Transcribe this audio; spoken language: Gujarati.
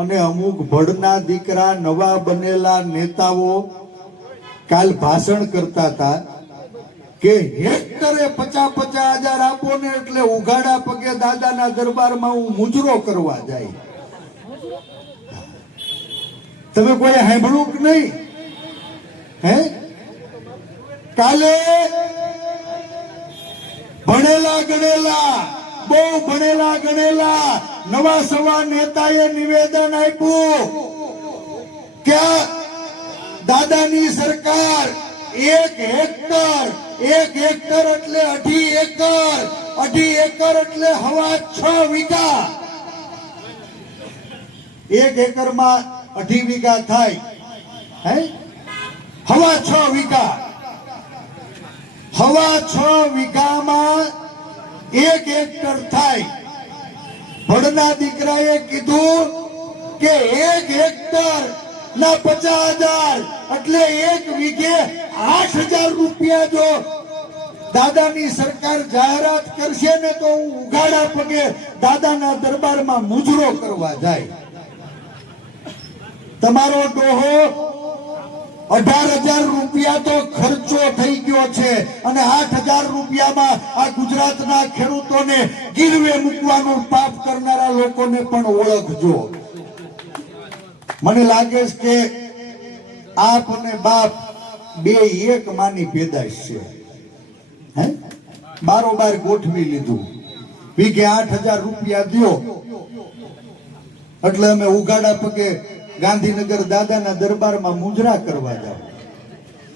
અને અમુક ભડના દીકરા નવા બનેલા નેતાઓ કાલ ભાષણ કરતા હતા કે હેક્ટરે 50,000 આપો ને એટલે ઉઘાડા પગે દાદાના દરબારમાં હું મુજરો કરવા જાય. તમે કોઈ સાંભળ્યું કે નહીં? હે કાલે ભણેલા ગણેલા બહુ ભણેલા ગણેલા નવા સવા નેતાએ નિવેદન આપ્યું કે દાદાની સરકાર 1 હેક્ટર એટલે 2.5 એકર, 2.5 એકર એટલે 6.5 વીઘા. 1 એકરમાં 2.5 વીઘા થાય, હે 6.5 વીઘા. 6.5 વીઘામાં 1 હેક્ટર થાય. ભડના દીકરાએ કીધું કે 1 હેક્ટર ના 50,000 એટલે 1 વીઘે 8,000 રૂપિયા જો દાદાની સરકાર જાહેરાત કરશે ને તો હું ઉઘાડા પગે દાદાના દરબારમાં મુજરો કરવા જાય. તમારો ડોહો 18,000 રૂપિયા તો ખર્ચો થઈ ગયો છે અને 8,000 રૂપિયામાં આ ગુજરાતના ખેડૂતોને ગીરવે મૂકવાનું પાપ કરનારા લોકોને પણ ઓળખજો. મને લાગે છે કે આપ અને બાપ બે એક માની પેદાશ છે. હે બારોબાર ગોઠવી લીધું. વીઘે 8,000 રૂપિયા દ્યો એટલે અમે ઉઘાડા પગે ગાંધીનગર દાદાના દરબારમાં મુજરા કરવા જાવ.